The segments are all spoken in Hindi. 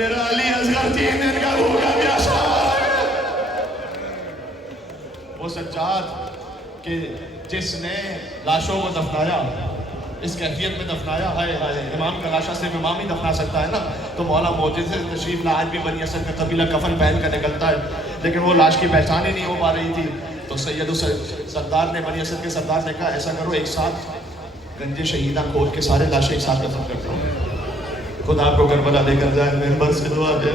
मेरा अली असगर 3 दिन का भूखा प्यासा। वो सज्जाद के जिसने लाशों को दफनाया, इस कैफियत में दफनाया, हाय हाय, इमाम का लाशा सिर्फ इमाम ही दफना सकता है ना। तो मौला मौजूद से तशरीफ ला, आज भी बनी असद का कबीला कफन पहन कर निकलता है, लेकिन वो लाश की पहचान ही नहीं हो पा रही थी। तो सैयद सरदार ने, बनी असद के सरदार ने कहा ऐसा करो, एक साथ गंजे शहीदा खोल के सारे लाशें एक साथ दफन करता हूँ, खुदा आपको करबला लेकर जाए, मेंबर से दुआ दे।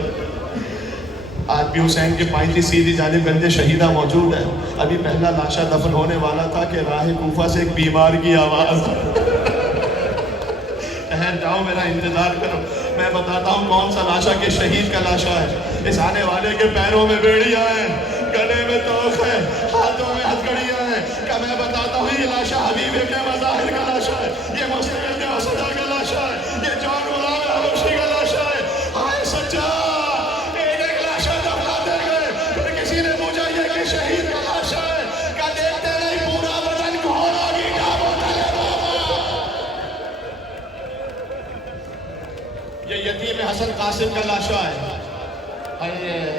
आज भी हुसैन के पाई की सीधी जानिब गंजे शहीदा मौजूद है। अभी पहला लाशा दफन होने वाला था कि राह कूफा से एक बीमार की आवाज, ठहर जाओ, मेरा इंतजार करो, मैं बताता हूँ कौन सा लाशा के शहीद का लाशा है। इस आने वाले के पैरों में बेड़ियां हैं, गले में तोख है, हाथों में हथकड़ियां हैं। क्या मैं बताता हूँ ये लाशा हबीब के मज़ाहिर का लाशा है, ये मुस्तकिल के असदा का लाशा है, ये जॉन गुलाम हबशी का लाशा है। हाय सच्चा, एक लाशा दफनाते गए, फिर किसी ने पूछा ये कि शहीद का लाशा है, क्या देखते नहीं पूरा बदन घोड़ा की डाबों तले बाबा। ये यतीम हसन कासिम का लाशा है।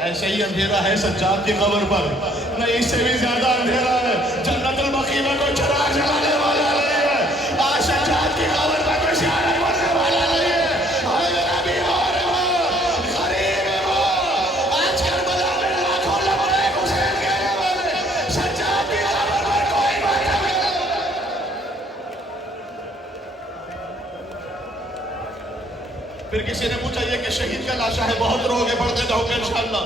ऐसे ही अंधेरा है सज्जाद की कब्र पर, नहीं इससे भी ज्यादा अंधेरा है। जन्नतुल बकी में कोई चिराग जलाने वाला नहीं है, आज सज्जाद की कब्र पर कोई सियारत करने वाला नहीं है। हाय मेरा बीमार है वो, गरीब है वो, आज करबला में लाखों लबरें हुसैन के वाले, सज्जाद की कब्र पर कोई बात नहीं। फिर किसी ने पूछा ये कि शहीद का लाशा है, बहुत रोगे पड़ते जाओगे इंशाअल्लाह।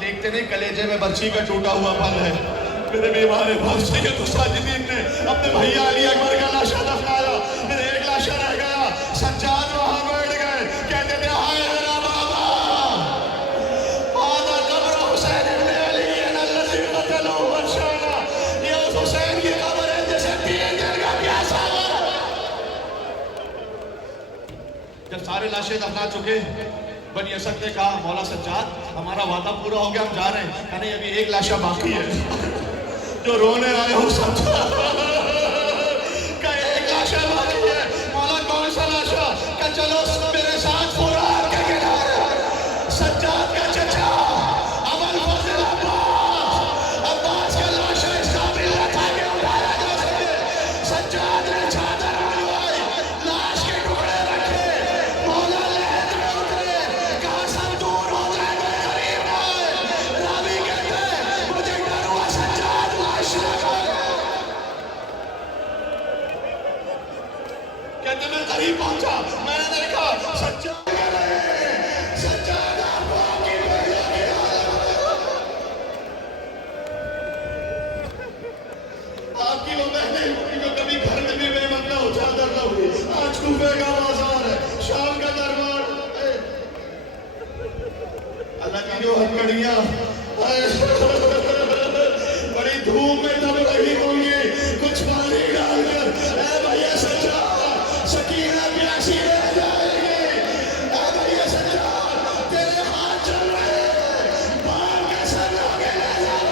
देखते नहीं कलेजे में बर्छी का टूटा हुआ फल है। मेरे बीमार भाई सैयद साजिदीन ने अपने भैया अली अकबर का लाशा दफनाया, मेरे एक लाशा रह गया। सज्जाद वहां बैठ गए, कहते थे हाय मेरा बाबा, आधा कब्र हुसैन इब्ने अली अल्लज़ी क़तलहु वशाना, ये उस हुसैन की कब्र है जैसे 3 दिन का प्यासा। जब सारे लाशें दफना चुके, बनी असद ने कहा मौला सज्जाद हमारा वादा पूरा हो गया, हम जा रहे हैं। कहने अभी एक लाशा बाकी है, जो रोने आए हो सज्जाद का एक लाशा बाकी है। मौला कौन सा लाशा? का चलो मेरे साथ पूरा के किनारे। सज्जाद का चचा अबुल फजल अब्बास का लाशा इस काबिल न था कि उठाया जा सके। सज्जाद ने चादर उड़वाई, लाश के टुकड़े रखे, मौला लहद में उतरे, कहा सब दूर हो जाए, मैं करीब ना आए। रावी कहते मुझे डर हुआ सज्जाद लाश लगा, कहते मैं करीब पहुंचा, मैंने देखा सज्जाद आपकी वो बहनें जो कभी घर में भी बेमत न हो, चादर न हुई, आज कूफे का बाजार है, शाम का दरबार, अल्लाह की जो हथकड़ियां बड़ी धूप में तब रही होंगी, कुछ पानी डालकर ऐ भैया सच्चा सकीना प्यासी रह जाएगी। ऐ भैया सच्चा तेरे हाथ चल रहे, बाल के सर आगे ले जाओ।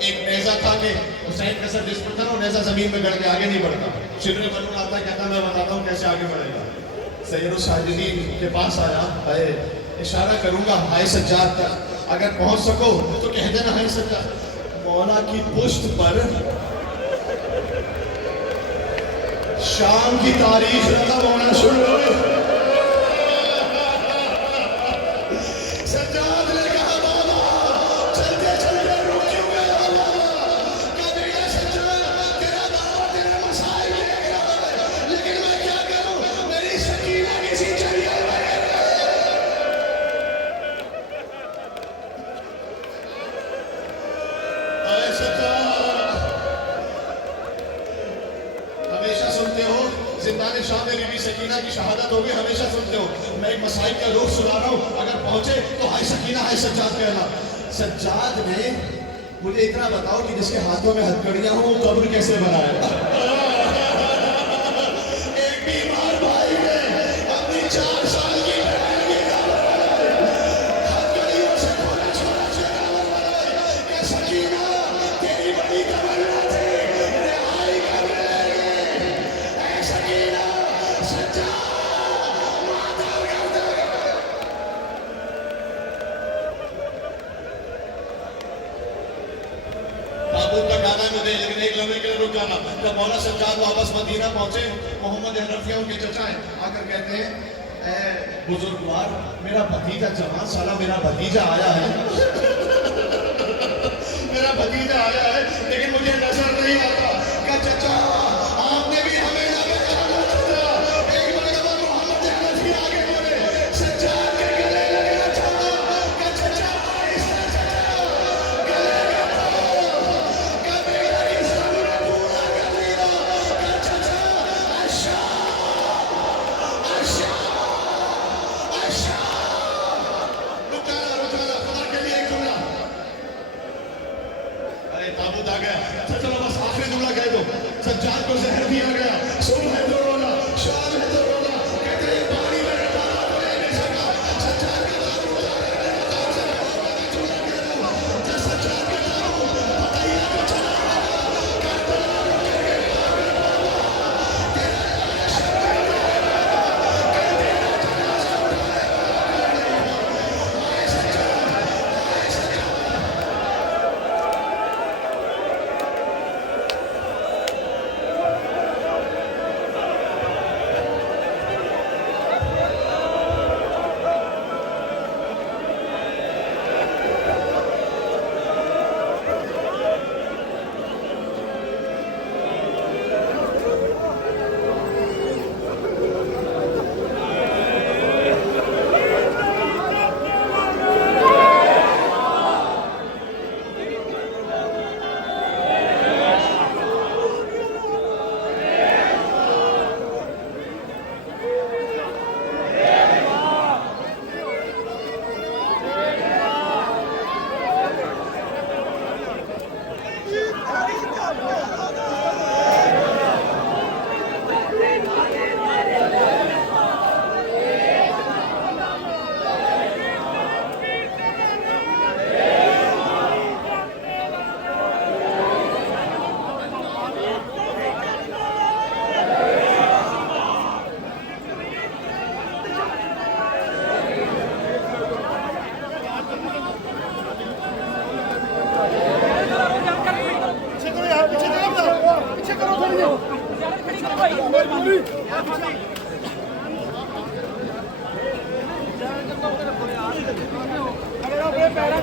एक नेजा था कि हुसैन का सर जिस पर था, नेजा जमीन में गड़ के आगे नहीं बढ़ता। शिद्र बनून आता कहता मैं बताता हूँ कैसे आगे बढ़ेगा। सैयद साजिदीन के पास आया, हाय इशारा करूंगा हाय सज्जाद तक, अगर पहुंच सको तो कह देना हाय सज्जाद। मौला की पुश्त पर शाम की तारीख रकम होना शुरू हुई। सज्जाद ने कहा बाबा चलते चलते रुक क्यों गए बाबा? कहते हैं सज्जाद तेरा बाबा तेरे मसाइल देख रहा है, लेकिन मैं क्या करूं, मेरी सकीना किसी जरिए में हमेशा सुनते हो जिंदाने शाह में बीबी सकीना की शहादत होगी, हमेशा सुनते हो। मैं एक मसाइल का रूप सुना रहा हूँ, अगर पहुंचे तो हाय सकीना हाय सज्जाद कहना। सज्जाद ने मुझे इतना बताओ कि जिसके हाथों में हथकड़ियां हो कब्र कैसे बनाया? एक बीमार भाई है ताबूत का गाना है मुझे, लेकिन एक लम्हे के लिए रुक जाना। जब मौला सज्जाद वापस मदीना पहुंचे, मोहम्मद हनफिया उनके चचा हैं, आकर कहते हैं, ऐ बुजुर्गवार, मेरा भतीजा जवान साला मेरा भतीजा आया है मेरा भतीजा आया है, लेकिन मुझे नजर नहीं आता। क्या चचा आपने भी हमें एक मरतबा मोहम्मद हनफी आगे बोले, सज्जाद के गले लगना चाहा। क्या चचा ऐसा चचा गले ताबूत आ गया। चलो बस आखिरी जुमला कह दो, सज्जाद को जहर दिया गया, सुबह है तो रोना, शाम है तो रोना, कहते हैं पानी मेरे बालों को ले नहीं सका। सज्जाद का नाम उतार के बताओ से जुमला कह दो, जब सज्जाद का नाम बताइए तो चला पैरा